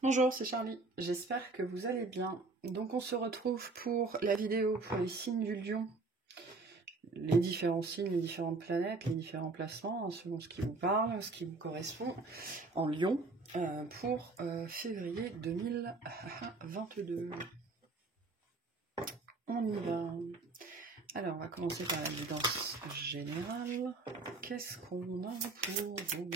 Bonjour, c'est Charlie. J'espère que vous allez bien. Donc on se retrouve pour la vidéo pour les signes du lion. Les différents signes, les différentes planètes, les différents placements, hein, selon ce qui vous parle, ce qui vous correspond en lion pour février 2022. On y va. Alors on va commencer par la guidance générale. Qu'est-ce qu'on a pour vous ?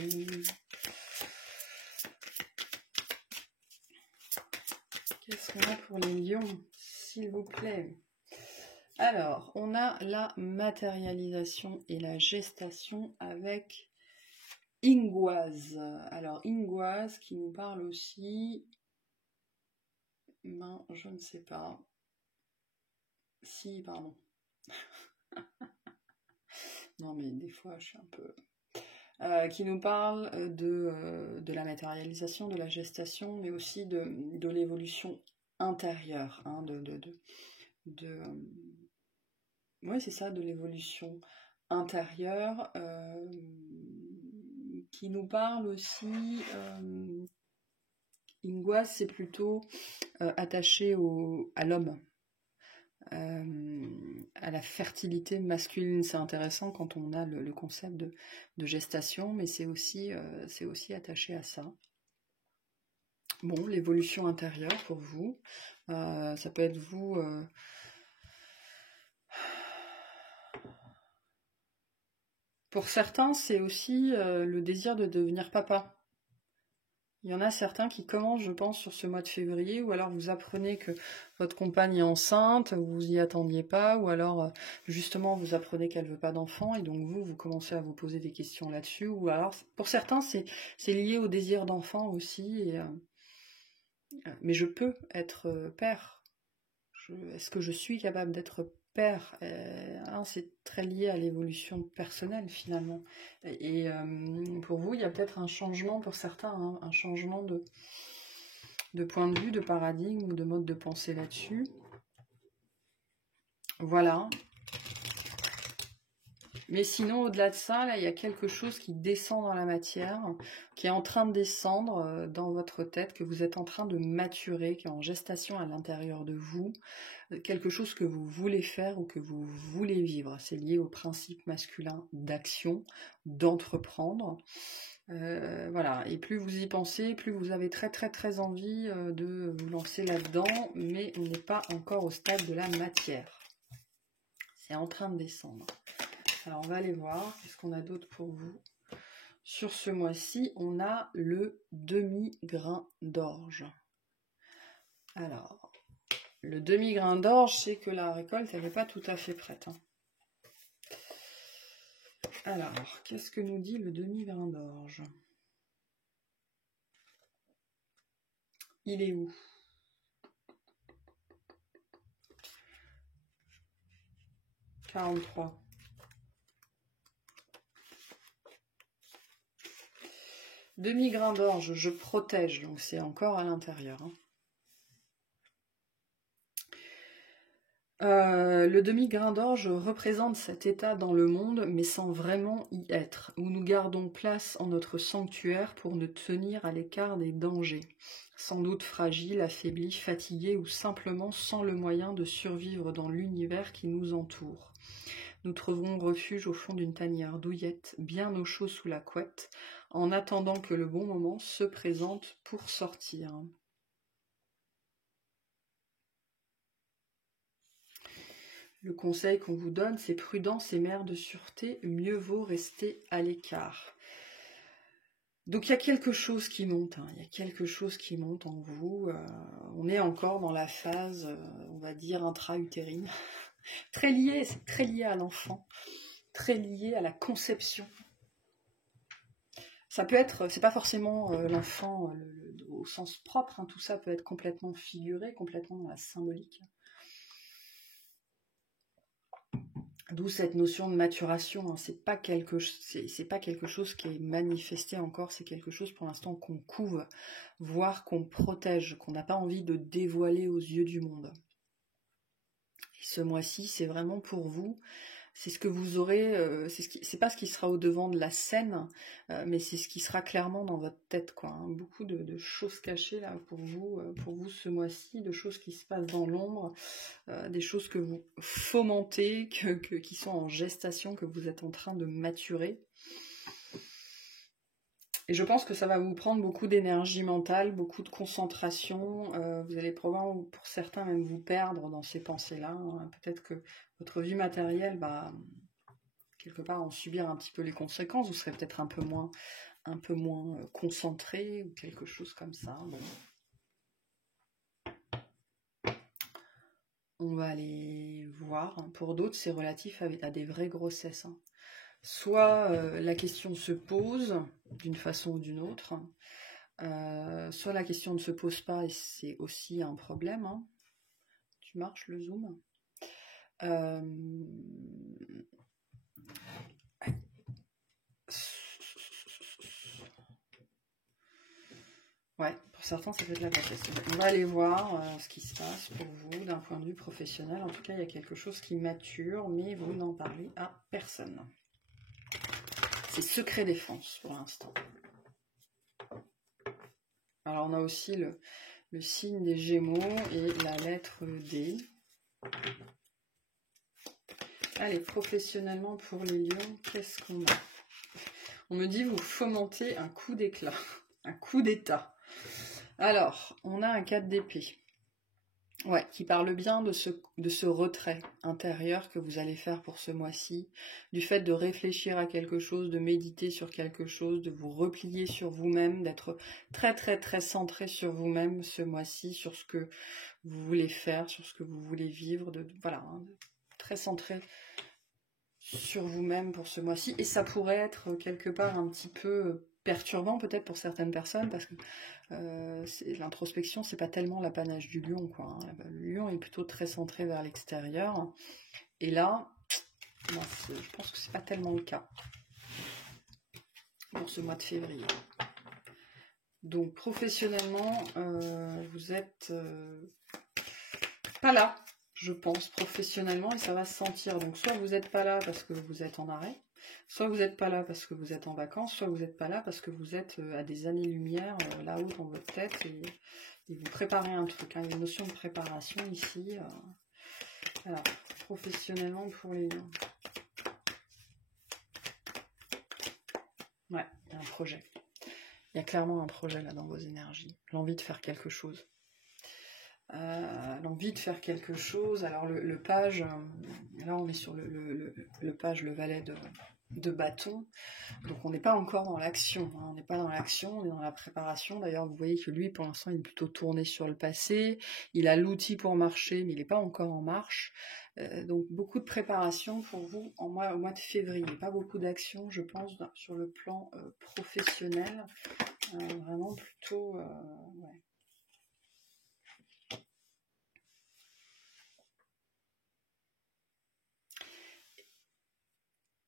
Qu'est-ce qu'on a pour les lions, s'il vous plaît? Alors, on a la matérialisation et la gestation avec Ingoise. Alors, Ingoise qui nous parle aussi... Ben, je ne sais pas. Si, pardon. Non, mais des fois, je suis un peu... qui nous parle de la matérialisation, de la gestation, mais aussi de l'évolution intérieure, hein, oui, c'est ça, de l'évolution intérieure, qui nous parle aussi, Ingoise, c'est plutôt attaché à l'homme, à la fertilité masculine. C'est intéressant quand on a le concept de gestation, mais c'est aussi attaché à ça. Bon, l'évolution intérieure pour vous, ça peut être vous... Pour certains, c'est aussi le désir de devenir papa. Il y en a certains qui commencent, je pense, sur ce mois de février, ou alors vous apprenez que votre compagne est enceinte, vous y attendiez pas, ou alors justement vous apprenez qu'elle veut pas d'enfant, et donc vous commencez à vous poser des questions là-dessus, ou alors pour certains c'est lié au désir d'enfant aussi, mais je peux être père. Est-ce que je suis capable d'être père? C'est très lié à l'évolution personnelle finalement. Et pour vous, il y a peut-être un changement pour certains, hein, un changement de point de vue, de paradigme ou de mode de pensée là-dessus. Voilà. Mais sinon, au-delà de ça, là, il y a quelque chose qui descend dans la matière, qui est en train de descendre dans votre tête, que vous êtes en train de maturer, qui est en gestation à l'intérieur de vous, quelque chose que vous voulez faire ou que vous voulez vivre. C'est lié au principe masculin d'action, d'entreprendre. Voilà, et plus vous y pensez, plus vous avez très très très envie de vous lancer là-dedans, mais on n'est pas encore au stade de la matière. C'est en train de descendre. Alors on va aller voir, qu'est-ce qu'on a d'autre pour vous? Sur ce mois-ci, on a le demi-grain d'orge. Alors, le demi-grain d'orge, c'est que la récolte, elle n'est pas tout à fait prête. Hein. Alors, qu'est-ce que nous dit le demi-grain d'orge? Il est où? « 43. Demi-grain d'orge, je protège, donc c'est encore à l'intérieur. Hein. Le demi-grain d'orge représente cet état dans le monde, mais sans vraiment y être, où nous gardons place en notre sanctuaire pour nous tenir à l'écart des dangers, sans doute fragiles, affaiblis, fatigués ou simplement sans le moyen de survivre dans l'univers qui nous entoure. Nous trouverons refuge au fond d'une tanière douillette, bien au chaud sous la couette, en attendant que le bon moment se présente pour sortir. Le conseil qu'on vous donne, c'est prudence et mère de sûreté, mieux vaut rester à l'écart. Donc il y a quelque chose qui monte, hein, il y a quelque chose qui monte en vous. On est encore dans la phase, on va dire, intra-utérine. C'est très lié à l'enfant, très lié à la conception. Ça peut être, c'est pas forcément l'enfant au sens propre, hein, tout ça peut être complètement figuré, complètement dans la symbolique. D'où cette notion de maturation, hein. C'est pas quelque chose qui est manifesté encore, c'est quelque chose pour l'instant qu'on couve, voire qu'on protège, qu'on n'a pas envie de dévoiler aux yeux du monde. Et ce mois-ci, c'est vraiment pour vous c'est ce que vous aurez, c'est pas ce qui sera au devant de la scène, mais c'est ce qui sera clairement dans votre tête, quoi. Hein. Beaucoup de choses cachées là pour vous ce mois-ci, de choses qui se passent dans l'ombre, des choses que vous fomentez, qui sont en gestation, que vous êtes en train de maturer. Et je pense que ça va vous prendre beaucoup d'énergie mentale, beaucoup de concentration. Vous allez probablement, pour certains, même vous perdre dans ces pensées-là. Hein. Peut-être que votre vie matérielle va, quelque part, en subir un petit peu les conséquences. Vous serez peut-être un peu moins concentré ou quelque chose comme ça. Bon. On va aller voir. Pour d'autres, c'est relatif à des vraies grossesses. Hein. Soit la question se pose d'une façon ou d'une autre, soit la question ne se pose pas et c'est aussi un problème. Hein. Tu marches le zoom. Ouais, pour certains, ça peut être la grossesse. On va aller voir ce qui se passe pour vous d'un point de vue professionnel. En tout cas, il y a quelque chose qui mature, mais vous n'en parlez à personne. C'est secret défense pour l'instant. Alors, on a aussi le signe des Gémeaux et la lettre D. Allez, professionnellement pour les lions, qu'est-ce qu'on a? On me dit vous fomentez un coup d'éclat, un coup d'état. Alors, on a un 4 d'épée. Ouais, qui parle bien de ce retrait intérieur que vous allez faire pour ce mois-ci, du fait de réfléchir à quelque chose, de méditer sur quelque chose, de vous replier sur vous-même, d'être très très très centré sur vous-même ce mois-ci, sur ce que vous voulez faire, sur ce que vous voulez vivre, voilà, hein, très centré sur vous-même pour ce mois-ci. Et ça pourrait être quelque part un petit peu perturbant peut-être pour certaines personnes parce que l'introspection c'est pas tellement l'apanage du lion quoi. Hein. Le lion est plutôt très centré vers l'extérieur et là moi, je pense que c'est pas tellement le cas pour ce mois de février. Donc professionnellement vous êtes pas là je pense professionnellement et ça va se sentir. Donc soit vous n'êtes pas là parce que vous êtes en arrêt, soit vous n'êtes pas là parce que vous êtes en vacances, soit vous n'êtes pas là parce que vous êtes à des années-lumière là-haut dans votre tête et vous préparez un truc. Hein. Il y a une notion de préparation ici. Alors, professionnellement pour les lions. Ouais, il y a un projet. Il y a clairement un projet là dans vos énergies. L'envie de faire quelque chose. L'envie de faire quelque chose. Alors le page, là on est sur le page, le valet de bâton, donc on n'est pas encore dans l'action, hein. On n'est pas dans l'action, on est dans la préparation. D'ailleurs vous voyez que lui pour l'instant il est plutôt tourné sur le passé, il a l'outil pour marcher mais il n'est pas encore en marche, donc beaucoup de préparation pour vous au mois de février, pas beaucoup d'action je pense sur le plan professionnel, vraiment plutôt ouais.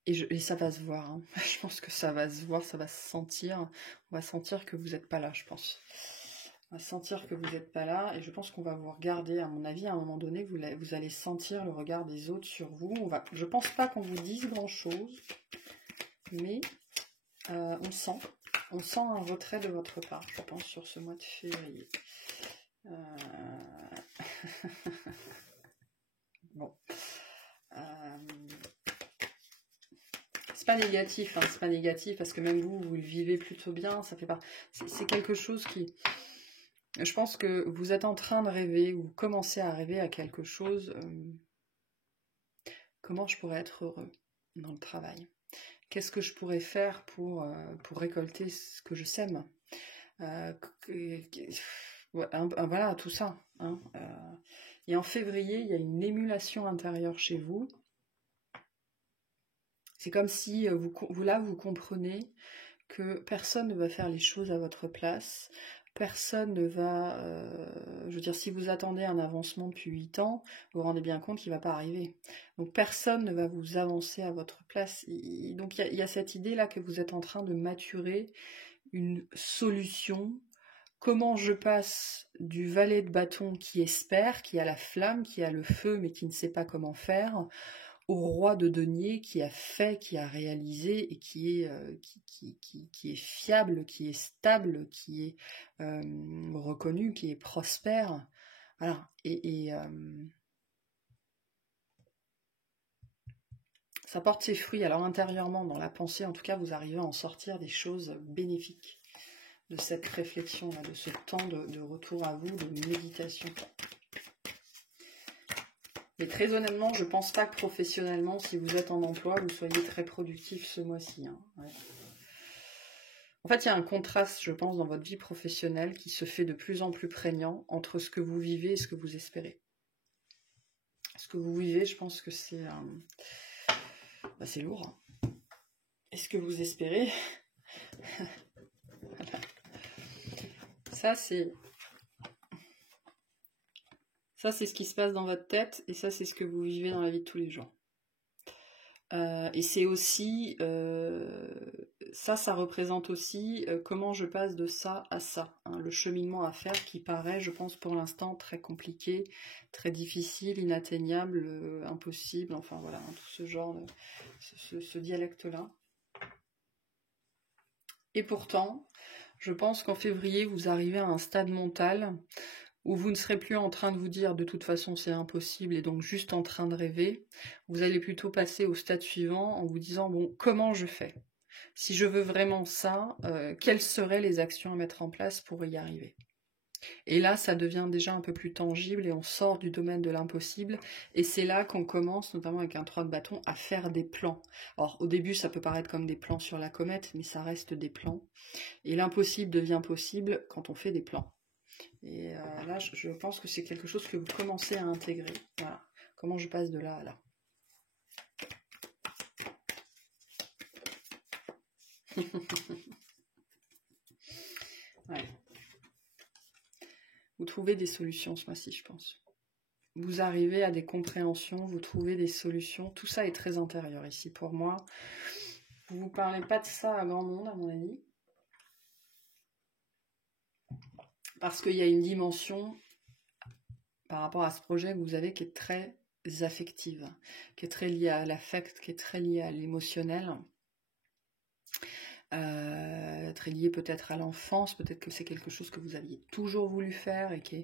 Et ça va se voir, hein. Je pense que ça va se voir, ça va se sentir. On va sentir que vous n'êtes pas là, je pense. On va sentir que vous n'êtes pas là, et je pense qu'on va vous regarder, à mon avis, à un moment donné, vous allez sentir le regard des autres sur vous. Je pense pas qu'on vous dise grand-chose, mais on sent un retrait de votre part, je pense, sur ce mois de février. Bon. C'est pas négatif, hein, c'est pas négatif parce que même vous le vivez plutôt bien, ça fait pas. C'est quelque chose qui. Je pense que vous êtes en train de rêver ou commencez à rêver à quelque chose. Comment je pourrais être heureux dans le travail? Qu'est-ce que je pourrais faire pour récolter ce que je sème? Voilà, tout ça. Hein, et en février, il y a une émulation intérieure chez vous. C'est comme si vous comprenez que personne ne va faire les choses à votre place, personne ne va... je veux dire, si vous attendez un avancement depuis 8 ans, vous vous rendez bien compte qu'il ne va pas arriver. Donc personne ne va vous avancer à votre place. Donc il y a cette idée-là que vous êtes en train de maturer une solution. Comment je passe du valet de bâton qui espère, qui a la flamme, qui a le feu, mais qui ne sait pas comment faire, au roi de denier qui a fait, qui a réalisé et qui est fiable, qui est stable, qui est reconnu, qui est prospère. Voilà. Ça porte ses fruits. Alors intérieurement, dans la pensée, en tout cas, vous arrivez à en sortir des choses bénéfiques de cette réflexion-là, de ce temps de retour à vous, de méditation. Mais très honnêtement, je pense pas que professionnellement, si vous êtes en emploi, vous soyez très productif ce mois-ci. Hein. Ouais. En fait, il y a un contraste, je pense, dans votre vie professionnelle qui se fait de plus en plus prégnant entre ce que vous vivez et ce que vous espérez. Ce que vous vivez, je pense que c'est c'est lourd. Et ce que vous espérez, voilà. Ça c'est ce qui se passe dans votre tête et ça c'est ce que vous vivez dans la vie de tous les jours. Et c'est aussi, ça représente aussi comment je passe de ça à ça. Hein, le cheminement à faire qui paraît, je pense pour l'instant, très compliqué, très difficile, inatteignable, impossible, enfin voilà, hein, tout ce genre, ce dialecte-là. Et pourtant, je pense qu'en février, vous arrivez à un stade mental où vous ne serez plus en train de vous dire de toute façon c'est impossible et donc juste en train de rêver, vous allez plutôt passer au stade suivant en vous disant bon, comment je fais? Si je veux vraiment ça, quelles seraient les actions à mettre en place pour y arriver? Et là, ça devient déjà un peu plus tangible et on sort du domaine de l'impossible. Et c'est là qu'on commence, notamment avec un 3 de bâton, à faire des plans. Alors au début, ça peut paraître comme des plans sur la comète, mais ça reste des plans. Et l'impossible devient possible quand on fait des plans. Et là, je pense que c'est quelque chose que vous commencez à intégrer. Voilà. Comment je passe de là à là. Ouais. Vous trouvez des solutions ce mois-ci, je pense. Vous arrivez à des compréhensions, vous trouvez des solutions. Tout ça est très intérieur ici pour moi. Vous ne parlez pas de ça à grand monde, à mon avis. Parce qu'il y a une dimension par rapport à ce projet que vous avez qui est très affective, qui est très liée à l'affect, qui est très liée à l'émotionnel. Très lié peut-être à l'enfance, peut-être que c'est quelque chose que vous aviez toujours voulu faire et que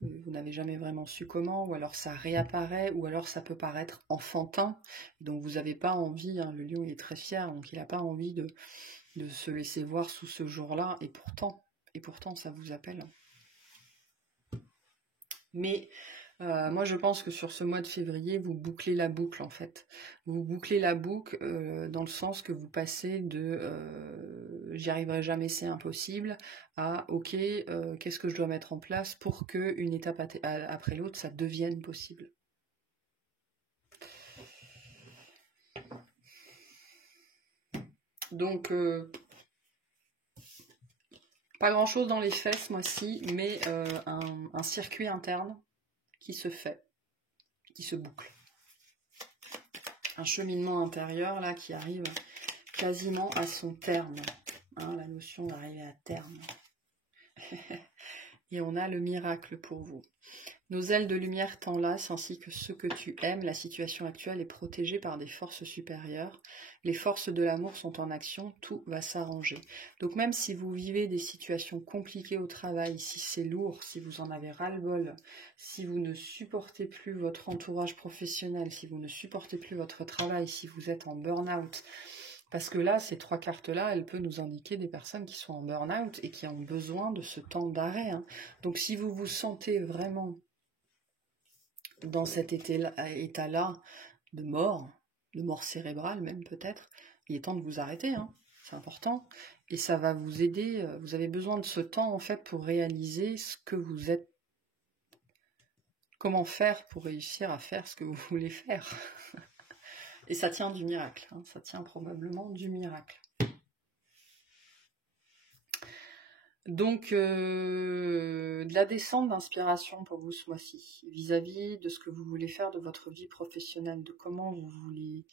vous n'avez jamais vraiment su comment, ou alors ça réapparaît, ou alors ça peut paraître enfantin, donc vous n'avez pas envie, hein, le lion il est très fier, donc il n'a pas envie de se laisser voir sous ce jour-là, et pourtant ça vous appelle. Mais moi je pense que sur ce mois de février, vous bouclez la boucle en fait. Vous bouclez la boucle dans le sens que vous passez de j'y arriverai jamais, c'est impossible, à ok, qu'est-ce que je dois mettre en place pour que une étape après l'autre, ça devienne possible. Donc, pas grand-chose dans les faits ce mois-ci, mais un circuit interne qui se fait, qui se boucle. Un cheminement intérieur là qui arrive quasiment à son terme. Hein, la notion d'arriver à terme. Et on a le miracle pour vous. Nos ailes de lumière t'enlacent ainsi que ceux que tu aimes. La situation actuelle est protégée par des forces supérieures. Les forces de l'amour sont en action. Tout va s'arranger. Donc même si vous vivez des situations compliquées au travail, si c'est lourd, si vous en avez ras-le-bol, si vous ne supportez plus votre entourage professionnel, si vous ne supportez plus votre travail, si vous êtes en burn-out, parce que là, ces 3 cartes-là, elles peuvent nous indiquer des personnes qui sont en burn-out et qui ont besoin de ce temps d'arrêt. Hein. Donc si vous vous sentez vraiment dans cet état-là de mort cérébrale même peut-être, il est temps de vous arrêter, hein. C'est important. Et ça va vous aider, vous avez besoin de ce temps en fait pour réaliser ce que vous êtes. Comment faire pour réussir à faire ce que vous voulez faire. Et ça tient du miracle, hein. Ça tient probablement du miracle. Donc, de la descente d'inspiration pour vous ce mois-ci, vis-à-vis de ce que vous voulez faire de votre vie professionnelle, de comment vous voulez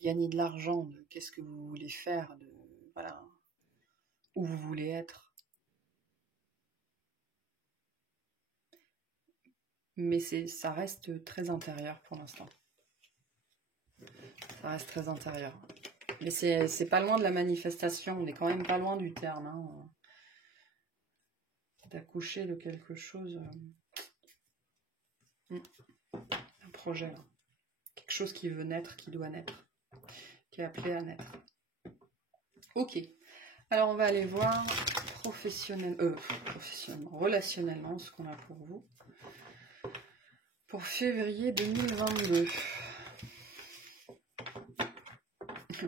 gagner de l'argent, de qu'est-ce que vous voulez faire, de voilà, où vous voulez être. Mais ça reste très intérieur pour l'instant. Ça reste très intérieur. Mais c'est pas loin de la manifestation, on est quand même pas loin du terme. Hein. D'accoucher de quelque chose. Un projet, là. Quelque chose qui veut naître, qui doit naître, qui est appelé à naître. Ok. Alors on va aller voir professionnellement, relationnellement, ce qu'on a pour vous. Pour février 2022.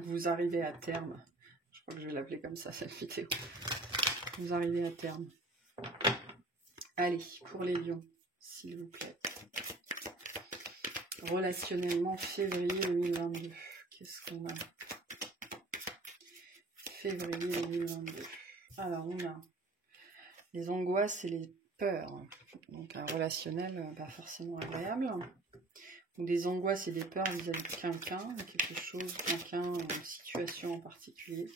Vous arrivez à terme. Je crois que je vais l'appeler comme ça, cette vidéo. Vous arrivez à terme. Allez, pour les lions, s'il vous plaît. Relationnellement, février 2022. Qu'est-ce qu'on a? Février 2022. Alors, on a les angoisses et les peurs. Donc, un relationnel pas forcément agréable. Ou des angoisses et des peurs vis-à-vis de quelqu'un, quelque chose, quelqu'un, une situation en particulier.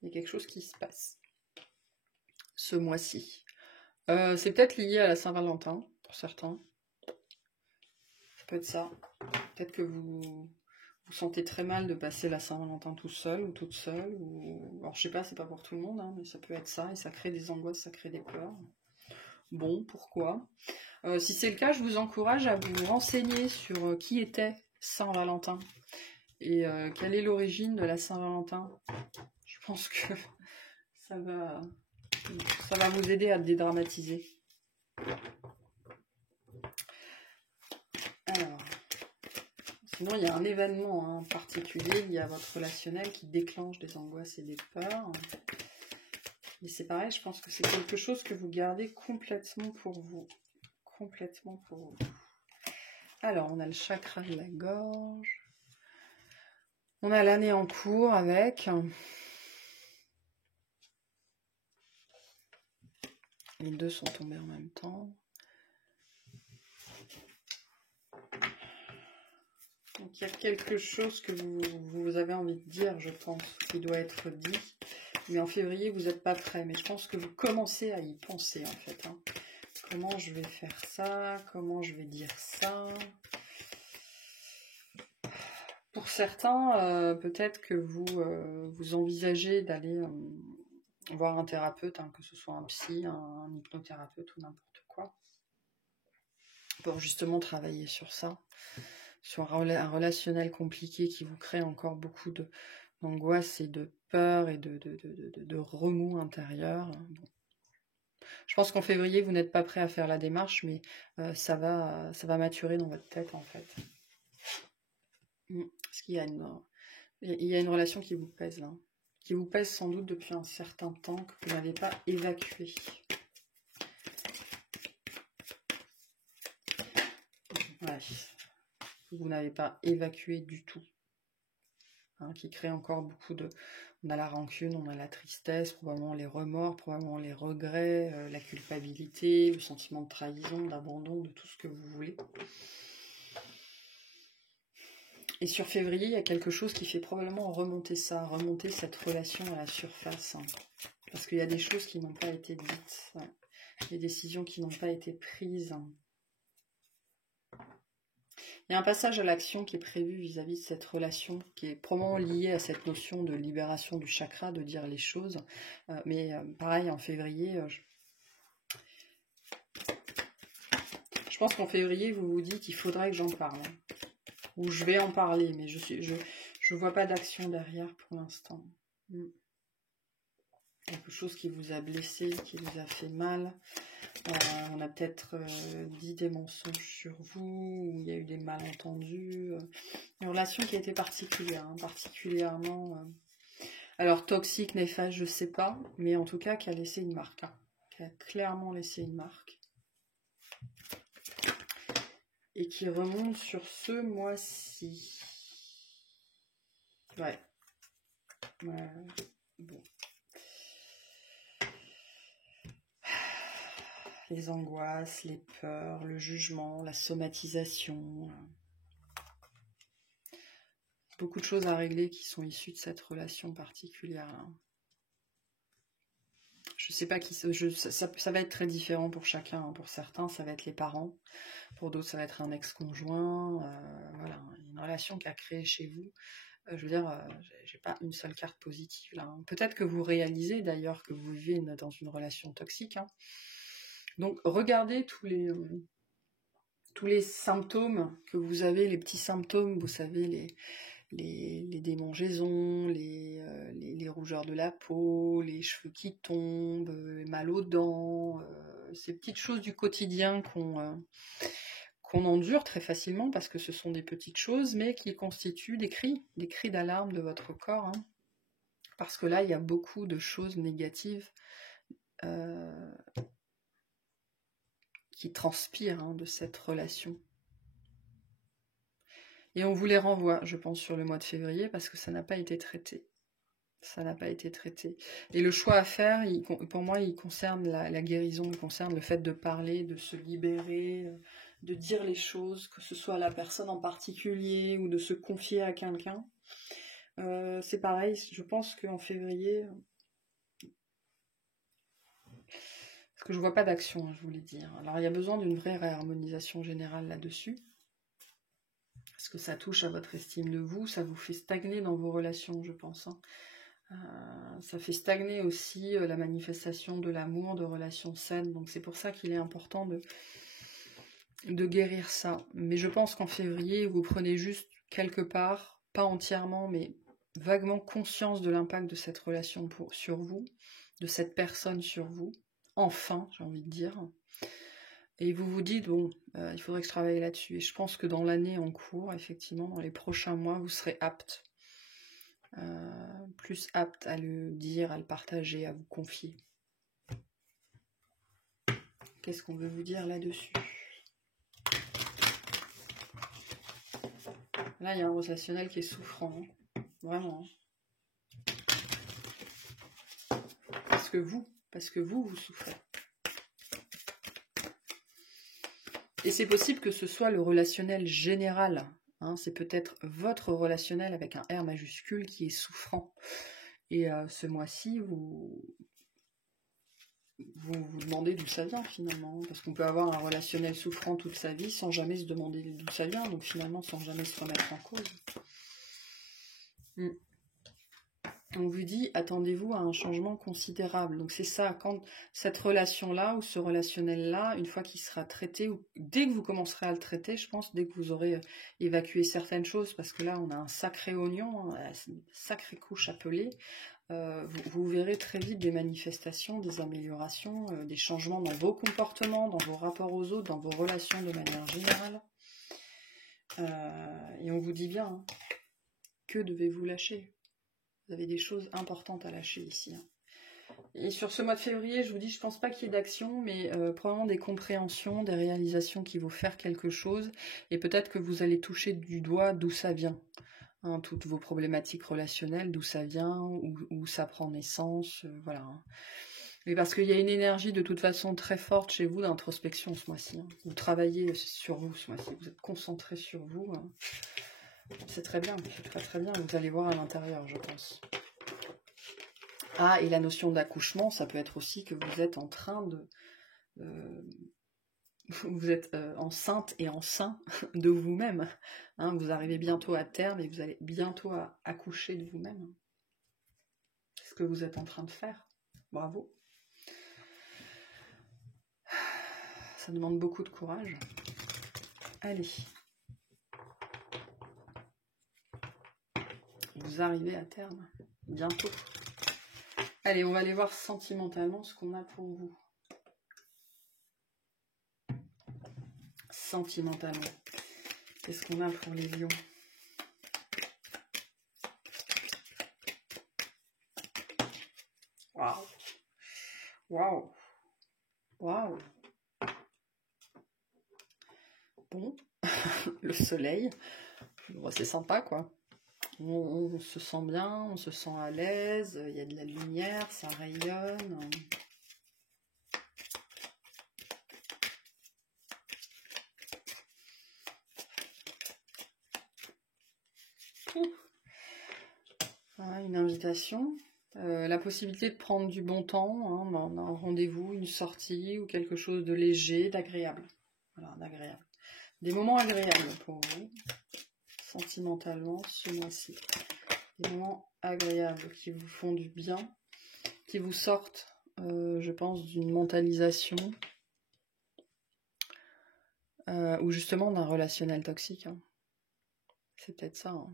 Il y a quelque chose qui se passe ce mois-ci. C'est peut-être lié à la Saint-Valentin, pour certains. Ça peut être ça. Peut-être que vous sentez très mal de passer la Saint-Valentin tout seul ou toute seule. Ou... Alors, je sais pas, c'est pas pour tout le monde, hein, mais ça peut être ça. Et ça crée des angoisses, ça crée des peurs. Bon, pourquoi? Si c'est le cas, je vous encourage à vous renseigner sur qui était Saint-Valentin et quelle est l'origine de la Saint-Valentin. Je pense que ça va vous aider à dédramatiser. Alors, sinon, il y a un événement particulier lié à votre relationnel qui déclenche des angoisses et des peurs. Mais c'est pareil, je pense que c'est quelque chose que vous gardez complètement pour vous. Complètement pour vous. Alors, on a le chakra de la gorge. On a l'année en cours avec... Les deux sont tombés en même temps. Donc, il y a quelque chose que vous avez envie de dire, je pense, qui doit être dit. Mais en février, vous n'êtes pas prêt. Mais je pense que vous commencez à y penser, en fait. Hein. Comment je vais faire ça? Comment je vais dire ça? Pour certains, peut-être que vous envisagez d'aller voir un thérapeute, hein, que ce soit un psy, un hypnothérapeute ou n'importe quoi, pour justement travailler sur ça, sur un relationnel compliqué qui vous crée encore beaucoup d'angoisse et de peur et de remous intérieur. Bon. Je pense qu'en février, vous n'êtes pas prêt à faire la démarche, mais ça va maturer dans votre tête, en fait. Parce qu'il y a une relation qui vous pèse, là. Qui vous pèse sans doute depuis un certain temps, que vous n'avez pas évacué. Ouais. Vous n'avez pas évacué du tout. Hein, qui crée encore beaucoup de... On a la rancune, on a la tristesse, probablement les remords, probablement les regrets, la culpabilité, le sentiment de trahison, d'abandon, de tout ce que vous voulez. Et sur février, il y a quelque chose qui fait probablement remonter ça, remonter cette relation à la surface. Hein, parce qu'il y a des choses qui n'ont pas été dites, hein, des décisions qui n'ont pas été prises. Hein. Il y a un passage à l'action qui est prévu vis-à-vis de cette relation, qui est probablement lié à cette notion de libération du chakra, de dire les choses. Mais pareil, en février, je pense qu'en février, vous vous dites qu'il faudrait que j'en parle. Hein. Ou je vais en parler, mais je vois pas d'action derrière pour l'instant. Quelque chose qui vous a blessé, qui vous a fait mal. On a peut-être dit des mensonges sur vous, ou il y a eu des malentendus. Une relation qui a été particulière, hein, particulièrement... alors, toxique, néfaste, je sais pas, mais en tout cas, qui a laissé une marque. Hein, qui a clairement laissé une marque. Et qui remonte sur ce mois-ci. Ouais. Bon. Les angoisses, les peurs, le jugement, la somatisation. Beaucoup de choses à régler qui sont issues de cette relation particulière. je sais pas qui, ça va être très différent pour chacun. Hein. Pour certains, ça va être les parents. Pour d'autres, ça va être un ex-conjoint. Voilà, une relation qui a créé chez vous. Je veux dire, j'ai pas une seule carte positive là. Hein. Peut-être que vous réalisez d'ailleurs que vous vivez dans une relation toxique. Hein. Donc, regardez tous les symptômes que vous avez, les petits symptômes, vous savez, les démangeaisons, les rougeurs de la peau, les cheveux qui tombent, mal aux dents, ces petites choses du quotidien qu'on endure très facilement parce que ce sont des petites choses, mais qui constituent des cris d'alarme de votre corps. Hein, parce que là, il y a beaucoup de choses négatives qui transpirent hein, de cette relation. Et on vous les renvoie, je pense, sur le mois de février, parce que ça n'a pas été traité. Ça n'a pas été traité. Et le choix à faire, pour moi, il concerne la guérison, il concerne le fait de parler, de se libérer, de dire les choses, que ce soit à la personne en particulier ou de se confier à quelqu'un. C'est pareil, je pense qu'en février... Parce que je vois pas d'action, je voulais dire. Alors, il y a besoin d'une vraie réharmonisation générale là-dessus. Parce que ça touche à votre estime de vous, ça vous fait stagner dans vos relations, je pense. Hein. Ça fait stagner aussi la manifestation de l'amour, de relations saines. Donc c'est pour ça qu'il est important de guérir ça. Mais je pense qu'en février, vous prenez juste quelque part, pas entièrement, mais vaguement conscience de l'impact de cette relation sur vous, de cette personne sur vous. Enfin, j'ai envie de dire. Et vous vous dites, bon, il faudrait que je travaille là-dessus. Et je pense que dans l'année en cours, effectivement, dans les prochains mois, vous serez apte. Plus apte à le dire, à le partager, à vous confier. Qu'est-ce qu'on veut vous dire là-dessus? Là, il y a un relationnel qui est souffrant. Hein. Vraiment. Parce que vous souffrez. Et c'est possible que ce soit le relationnel général. Hein, c'est peut-être votre relationnel avec un R majuscule qui est souffrant. Et ce mois-ci, vous demandez d'où ça vient finalement. Parce qu'on peut avoir un relationnel souffrant toute sa vie sans jamais se demander d'où ça vient. Donc finalement, sans jamais se remettre en cause. On vous dit, attendez-vous à un changement considérable. Donc c'est ça, quand cette relation-là ou ce relationnel-là, une fois qu'il sera traité, ou dès que vous commencerez à le traiter, je pense, dès que vous aurez évacué certaines choses, parce que là on a un sacré oignon, hein, une sacrée couche à peler, vous verrez très vite des manifestations, des améliorations, des changements dans vos comportements, dans vos rapports aux autres, dans vos relations de manière générale. Et on vous dit bien, hein, que devez-vous lâcher ? Vous avez des choses importantes à lâcher ici. Hein. Et sur ce mois de février, je vous dis, je pense pas qu'il y ait d'action, mais probablement des compréhensions, des réalisations qui vont faire quelque chose. Et peut-être que vous allez toucher du doigt d'où ça vient. Hein, toutes vos problématiques relationnelles, d'où ça vient, où ça prend naissance, voilà. Hein. Mais parce qu'il y a une énergie de toute façon très forte chez vous d'introspection ce mois-ci. Hein. Vous travaillez sur vous ce mois-ci, vous êtes concentré sur vous. Hein. C'est très bien, c'est très très bien, vous allez voir à l'intérieur, je pense. Ah, et la notion d'accouchement, ça peut être aussi que vous êtes en train de... vous êtes enceinte et enceint de vous-même. Hein, vous arrivez bientôt à terme et vous allez bientôt accoucher de vous-même. C'est ce que vous êtes en train de faire. Bravo. Ça demande beaucoup de courage. Allez. Vous arrivez à terme, bientôt. Allez, on va aller voir sentimentalement ce qu'on a pour vous. Sentimentalement, qu'est-ce qu'on a pour les lions? Waouh! Waouh! Waouh! Bon, le soleil, bon, c'est sympa quoi. On se sent bien, on se sent à l'aise, il y a de la lumière, ça rayonne. Voilà, une invitation La possibilité de prendre du bon temps, hein, dans un rendez-vous, une sortie ou quelque chose de léger, d'agréable. Voilà, d'agréable. Des moments agréables pour vous, sentimentalement, ce mois-ci. Des moments agréables qui vous font du bien, qui vous sortent, je pense, d'une mentalisation ou justement d'un relationnel toxique. Hein. C'est peut-être ça. Hein.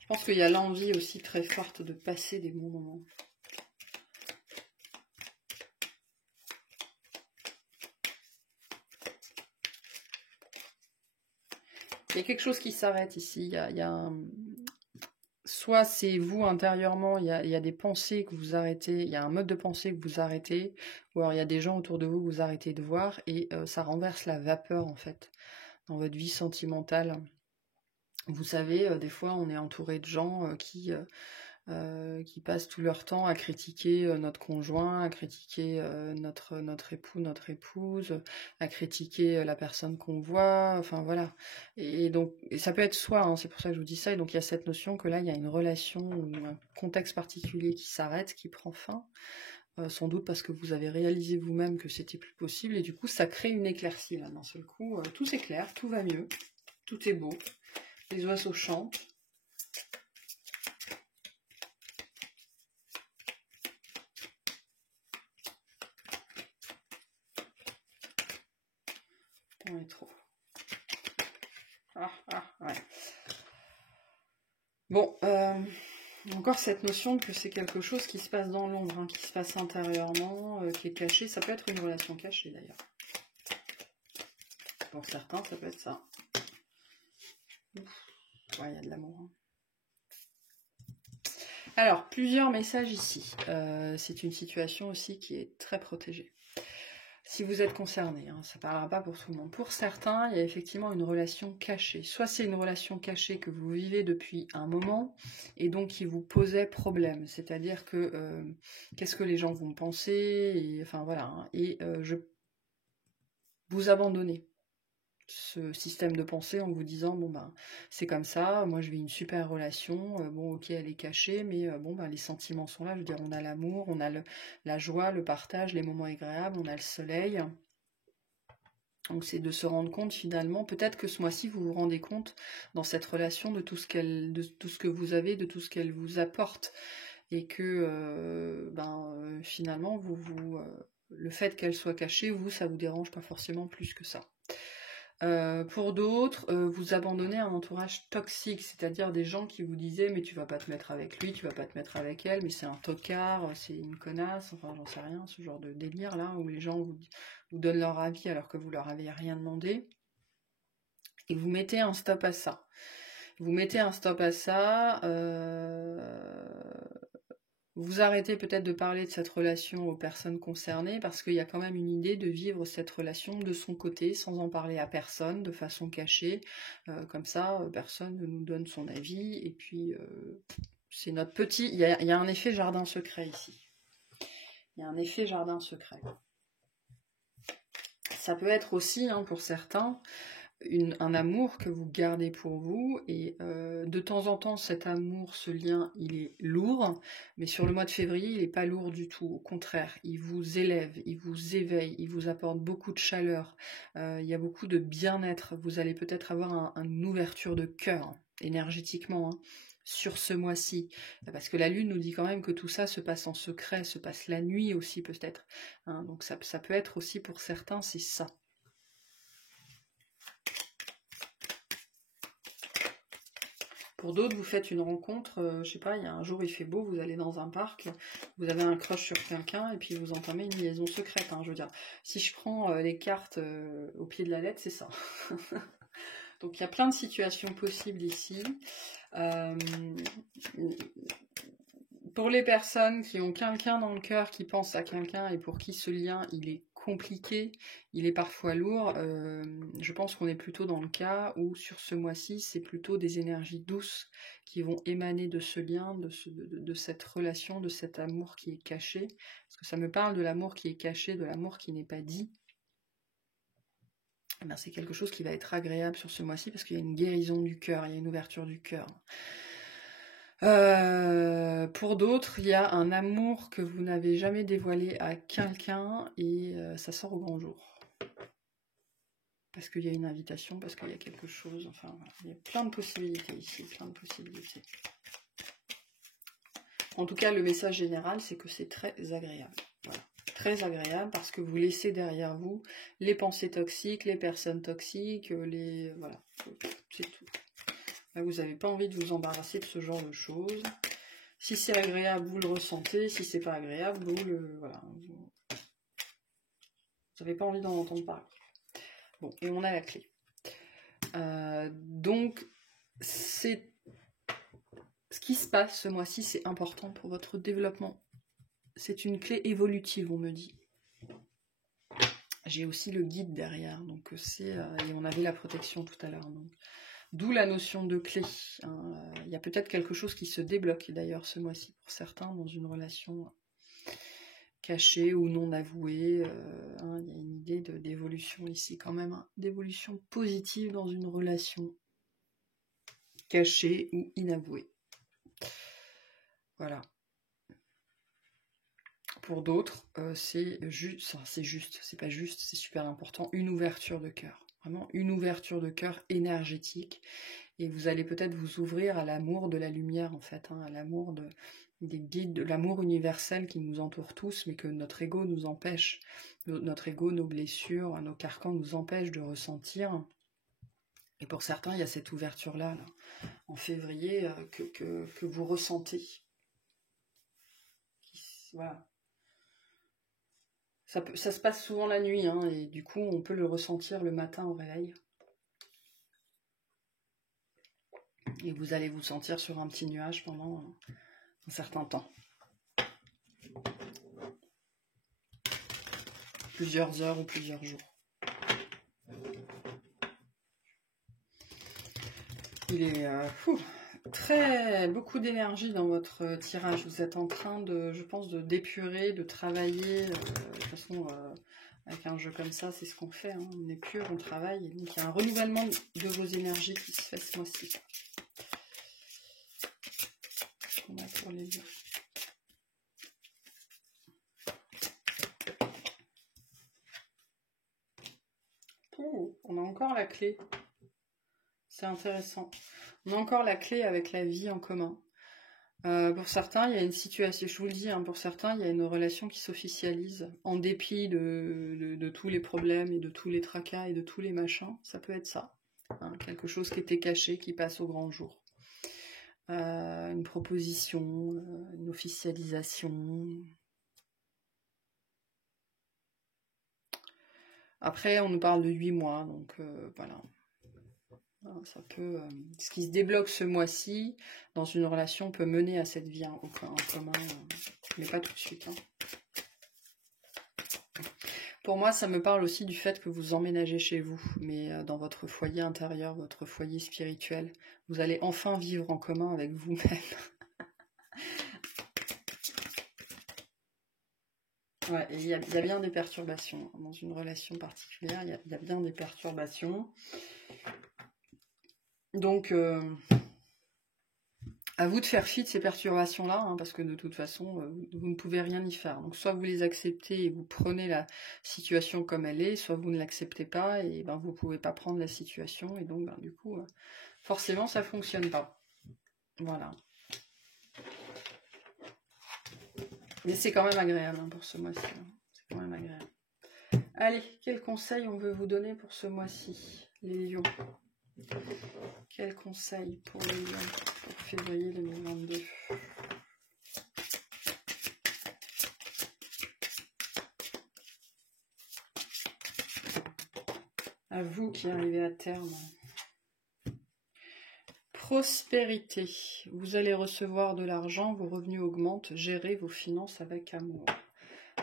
Je pense qu'il y a l'envie aussi très forte de passer des bons moments. Il y a quelque chose qui s'arrête ici. Il y a un... Soit c'est vous intérieurement, il y a des pensées que vous arrêtez, il y a un mode de pensée que vous arrêtez, ou alors il y a des gens autour de vous que vous arrêtez de voir, et ça renverse la vapeur en fait, dans votre vie sentimentale. Vous savez, des fois on est entouré de gens qui passent tout leur temps à critiquer notre conjoint, à critiquer notre époux, notre épouse, à critiquer la personne qu'on voit, enfin voilà. Et donc, et ça peut être soi, hein, c'est pour ça que je vous dis ça, et donc il y a cette notion que là, il y a une relation ou un contexte particulier qui s'arrête, qui prend fin, sans doute parce que vous avez réalisé vous-même que c'était plus possible, et du coup, ça crée une éclaircie, là, d'un seul coup, tout s'éclaire, tout va mieux, tout est beau, les oiseaux chantent. On est trop. Ouais. Bon, encore cette notion que c'est quelque chose qui se passe dans l'ombre, hein, qui se passe intérieurement, qui est caché. Ça peut être une relation cachée d'ailleurs. Pour certains, ça peut être ça. Ouais, il y a de l'amour. Hein. Alors, plusieurs messages ici. C'est une situation aussi qui est très protégée. Si vous êtes concerné, hein, ça ne parlera pas pour tout le monde. Pour certains, il y a effectivement une relation cachée. Soit c'est une relation cachée que vous vivez depuis un moment et donc qui vous posait problème. C'est-à-dire que qu'est-ce que les gens vont penser et, enfin voilà. Hein, et vous abandonnez ce système de pensée en vous disant bon ben c'est comme ça, moi je vis une super relation, bon ok elle est cachée mais bon ben les sentiments sont là, je veux dire on a l'amour, on a la joie, le partage, les moments agréables, on a le soleil. Donc c'est de se rendre compte finalement, peut-être que ce mois-ci vous vous rendez compte dans cette relation de tout ce que vous avez, de tout ce qu'elle vous apporte et que finalement le fait qu'elle soit cachée, ça vous dérange pas forcément plus que ça. Pour d'autres, vous abandonnez un entourage toxique, c'est-à-dire des gens qui vous disaient mais tu vas pas te mettre avec lui, tu vas pas te mettre avec elle, mais c'est un tocard, c'est une connasse, enfin j'en sais rien, ce genre de délire là où les gens vous donnent leur avis alors que vous leur avez rien demandé. Et vous mettez un stop à ça. Vous mettez un stop à ça. Vous arrêtez peut-être de parler de cette relation aux personnes concernées parce qu'il y a quand même une idée de vivre cette relation de son côté sans en parler à personne, de façon cachée. Comme ça, personne ne nous donne son avis. Et puis, c'est notre petit... Il y a un effet jardin secret ici. Il y a un effet jardin secret. Ça peut être aussi, hein, pour certains, un amour que vous gardez pour vous et de temps en temps cet amour, ce lien, il est lourd, mais sur le mois de février il n'est pas lourd du tout, au contraire, il vous élève, il vous éveille, il vous apporte beaucoup de chaleur, il y a beaucoup de bien-être, vous allez peut-être avoir une ouverture de cœur énergétiquement sur ce mois-ci, parce que la lune nous dit quand même que tout ça se passe en secret, se passe la nuit aussi peut-être, hein, donc ça peut être aussi pour certains, c'est ça. Pour d'autres, vous faites une rencontre, je sais pas, il y a un jour il fait beau, vous allez dans un parc, vous avez un crush sur quelqu'un et puis vous entamez une liaison secrète. Hein, je veux dire, si je prends les cartes au pied de la lettre, c'est ça. Donc il y a plein de situations possibles ici. Pour les personnes qui ont quelqu'un dans le cœur, qui pensent à quelqu'un et pour qui ce lien il est compliqué, il est parfois lourd, je pense qu'on est plutôt dans le cas où sur ce mois-ci c'est plutôt des énergies douces qui vont émaner de ce lien, de cette relation, de cet amour qui est caché, parce que ça me parle de l'amour qui est caché, de l'amour qui n'est pas dit. Eh bien, c'est quelque chose qui va être agréable sur ce mois-ci parce qu'il y a une guérison du cœur, il y a une ouverture du cœur. Pour d'autres, il y a un amour que vous n'avez jamais dévoilé à quelqu'un et ça sort au grand jour. Parce qu'il y a une invitation, parce qu'il y a quelque chose, enfin, voilà. Il y a plein de possibilités ici, plein de possibilités. En tout cas, le message général, c'est que c'est très agréable. Voilà. Très agréable parce que vous laissez derrière vous les pensées toxiques, les personnes toxiques, les... Voilà, c'est tout. Là, vous n'avez pas envie de vous embarrasser de ce genre de choses. Si c'est agréable, vous le ressentez. Si c'est pas agréable, vous le... Voilà. Vous n'avez pas envie d'en entendre parler. Bon, et on a la clé. Donc, c'est... Ce qui se passe ce mois-ci, c'est important pour votre développement. C'est une clé évolutive, on me dit. J'ai aussi le guide derrière, donc c'est... et on avait la protection tout à l'heure. D'où la notion de clé. Hein. Il y a peut-être quelque chose qui se débloque, d'ailleurs, ce mois-ci, pour certains, dans une relation cachée ou non avouée. Hein, il y a une idée d'évolution ici, quand même, hein, d'évolution positive dans une relation cachée ou inavouée. Voilà. Pour d'autres, c'est juste, c'est pas juste, c'est super important, une ouverture de cœur. Vraiment une ouverture de cœur énergétique. Et vous allez peut-être vous ouvrir à l'amour de la lumière, en fait, hein, à l'amour des guides, de l'amour universel qui nous entoure tous, mais que notre ego nous empêche, notre ego, nos blessures, nos carcans nous empêchent de ressentir. Et pour certains, il y a cette ouverture-là, là, en février, que vous ressentez. Voilà. Ça se passe souvent la nuit, hein, et du coup, on peut le ressentir le matin au réveil. Et vous allez vous sentir sur un petit nuage pendant un certain temps. Plusieurs heures ou plusieurs jours. Il est beaucoup d'énergie dans votre tirage. Vous êtes en train de, je pense, de d'épurer, de travailler. De toute façon, avec un jeu comme ça, c'est ce qu'on fait. Hein. On épure, on travaille. Et donc, il y a un renouvellement de vos énergies qui se fait ce mois-ci. On a pour les lieux. Oh, on a encore la clé. C'est intéressant. On a encore la clé avec la vie en commun. Pour certains, il y a une situation, je vous le dis, hein, pour certains, il y a une relation qui s'officialise en dépit de tous les problèmes et de tous les tracas et de tous les machins. Ça peut être ça. Hein, quelque chose qui était caché, qui passe au grand jour. Une proposition, une officialisation. Après, on nous parle de 8 mois, donc voilà. Ça peut, ce qui se débloque ce mois-ci dans une relation peut mener à cette vie en commun, mais pas tout de suite. Hein. Pour moi, ça me parle aussi du fait que vous emménagez chez vous, mais dans votre foyer intérieur, votre foyer spirituel. Vous allez enfin vivre en commun avec vous-même. Ouais, il y a bien des perturbations dans une relation particulière, il y a bien des perturbations. Donc, à vous de faire fi de ces perturbations-là, hein, parce que de toute façon, vous ne pouvez rien y faire. Donc, soit vous les acceptez et vous prenez la situation comme elle est, soit vous ne l'acceptez pas et ben, vous ne pouvez pas prendre la situation. Et donc, ben, du coup, forcément, ça ne fonctionne pas. Voilà. Mais c'est quand même agréable hein, pour ce mois-ci. Hein. C'est quand même agréable. Allez, quel conseil on veut vous donner pour ce mois-ci, les lions? Quel conseil pour les lions pour février 2022? À vous qui arrivez à terme. Prospérité. Vous allez recevoir de l'argent, vos revenus augmentent, gérez vos finances avec amour.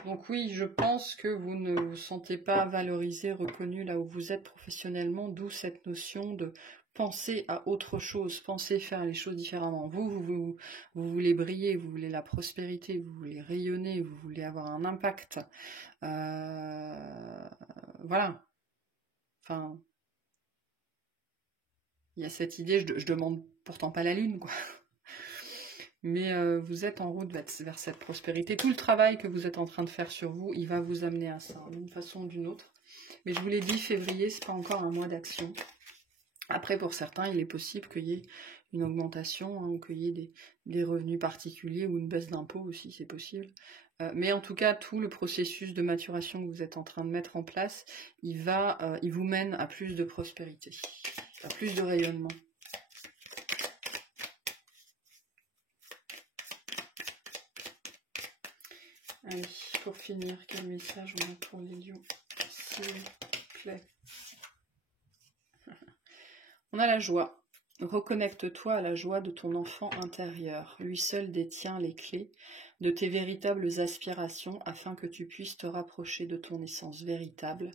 Donc oui, je pense que vous ne vous sentez pas valorisé, reconnu là où vous êtes professionnellement, d'où cette notion de penser à autre chose, penser faire les choses différemment. Vous voulez briller, vous voulez la prospérité, vous voulez rayonner, vous voulez avoir un impact. Voilà. Enfin, il y a cette idée, je demande pourtant pas la lune, quoi. Mais vous êtes en route vers cette prospérité. Tout le travail que vous êtes en train de faire sur vous, il va vous amener à ça, d'une façon ou d'une autre. Mais je vous l'ai dit, février, c'est pas encore un mois d'action. Après, pour certains, il est possible qu'il y ait une augmentation, hein, ou qu'il y ait des revenus particuliers ou une baisse d'impôts aussi, c'est possible. Mais en tout cas, tout le processus de maturation que vous êtes en train de mettre en place, il vous mène à plus de prospérité, à plus de rayonnement. Allez, pour finir, quel message on a pour les lions, s'il vous plaît? On a la joie. Reconnecte-toi à la joie de ton enfant intérieur. Lui seul détient les clés de tes véritables aspirations afin que tu puisses te rapprocher de ton essence véritable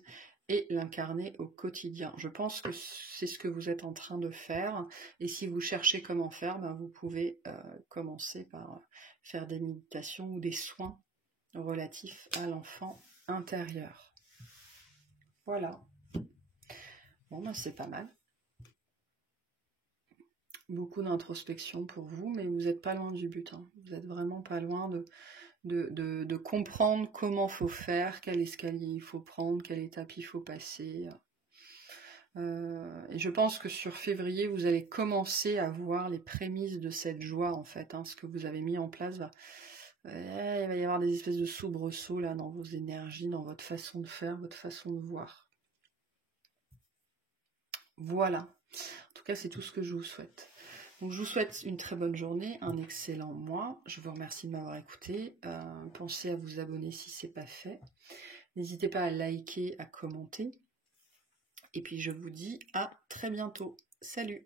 et l'incarner au quotidien. Je pense que c'est ce que vous êtes en train de faire. Et si vous cherchez comment faire, ben vous pouvez commencer par faire des méditations ou des soins relatifs à l'enfant intérieur. Voilà. Bon, ben c'est pas mal. Beaucoup d'introspection pour vous, mais vous n'êtes pas loin du but. Hein. Vous n'êtes vraiment pas loin de comprendre comment faut faire, quel escalier il faut prendre, quelle étape il faut passer. Et je pense que sur février, vous allez commencer à voir les prémices de cette joie, en fait. Hein. Ce que vous avez mis en place, il va y avoir des espèces de soubresauts là, dans vos énergies, dans votre façon de faire, votre façon de voir. Voilà. En tout cas, c'est tout ce que je vous souhaite. Donc, je vous souhaite une très bonne journée, un excellent mois. Je vous remercie de m'avoir écouté. Pensez à vous abonner si ce n'est pas fait. N'hésitez pas à liker, à commenter. Et puis, je vous dis à très bientôt. Salut!